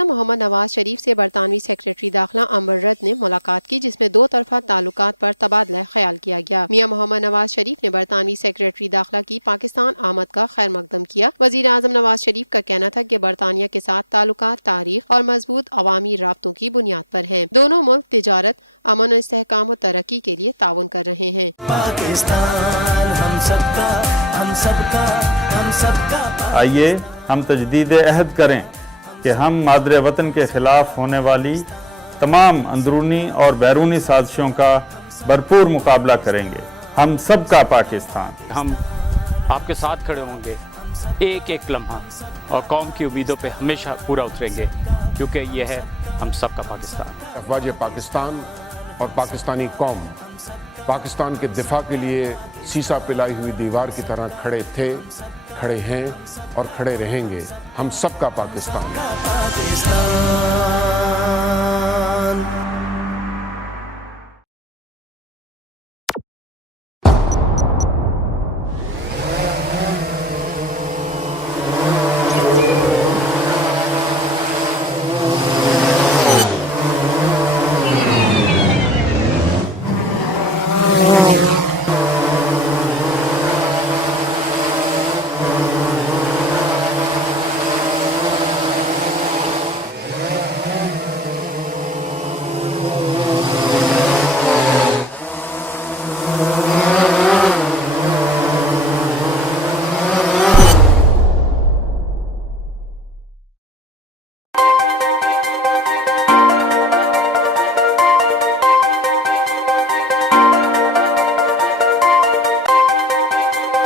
वज़ीर-ए-आज़म मोहम्मद नवाज शरीफ से बरतानवी सेक्रेटरी दाखिला अमर रद ने मुलाकात की, जिसमें दो तरफा ताल्लुकात पर तबादला ख्याल किया गया। मियां मोहम्मद नवाज शरीफ ने बरतानवी सेक्रेटरी दाखिला की पाकिस्तान आमद का खैर मकदम किया। वज़ीर-ए-आज़म नवाज शरीफ का कहना था कि बरतानिया के साथ ताल्लुकात तारीख और मजबूत अवामी राब्तों की बुनियाद पर है। दोनों मुल्क तिजारत, अमन और इस्तेहकाम और तरक्की के लिए ताउन कर रहे हैं। पाकिस्तान हम सबका आइए हम तजदीद अहद करें कि हम मादरे वतन के खिलाफ होने वाली तमाम अंदरूनी और बैरूनी साजिशों का भरपूर मुकाबला करेंगे। हम सबका पाकिस्तान। हम आपके साथ खड़े होंगे एक एक लम्हा और कौम की उम्मीदों पे हमेशा पूरा उतरेंगे, क्योंकि यह है हम सबका पाकिस्तान। अफवाज पाकिस्तान और पाकिस्तानी कौम पाकिस्तान के दिफा के लिए सीसा पिलाई हुई दीवार की तरह खड़े थे, खड़े हैं और खड़े रहेंगे। हम सबका पाकिस्तान।